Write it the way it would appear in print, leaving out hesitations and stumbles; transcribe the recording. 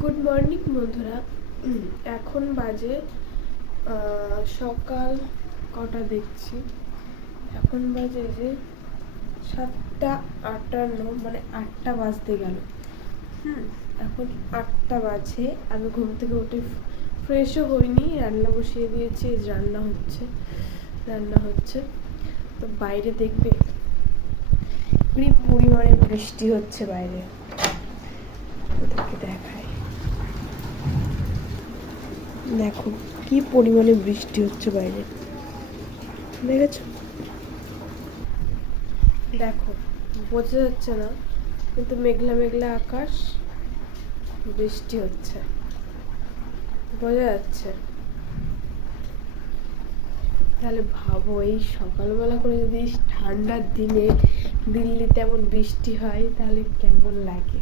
Good morning বন্ধুরা। এখন বাজে সকাল কটা দেখছি, এখন বাজে যে 7:58, মানে 8টা বাজতে গেল। এখন 8টা বাজে, আমি ঘুম থেকে উঠে ফ্রেশও হইনি, রান্না বসিয়ে দিয়েছি, রান্না হচ্ছে। তো বাইরে দেখবে কি পরিমাণে বৃষ্টি হচ্ছে বাইরে, ওদেরকে দেখায়। দেখো কি পরিমাণে বৃষ্টি হচ্ছে বাইরে, দেখেছো? দেখো বোঝা যাচ্ছে না, কিন্তু মেঘলা মেঘলা আকাশ, বৃষ্টি হচ্ছে, বোঝা যাচ্ছে। তাহলে ভাবো, এই সকালবেলা করে যদি ঠান্ডার দিনে দিল্লিতে এমন বৃষ্টি হয় তাহলে কেমন লাগে।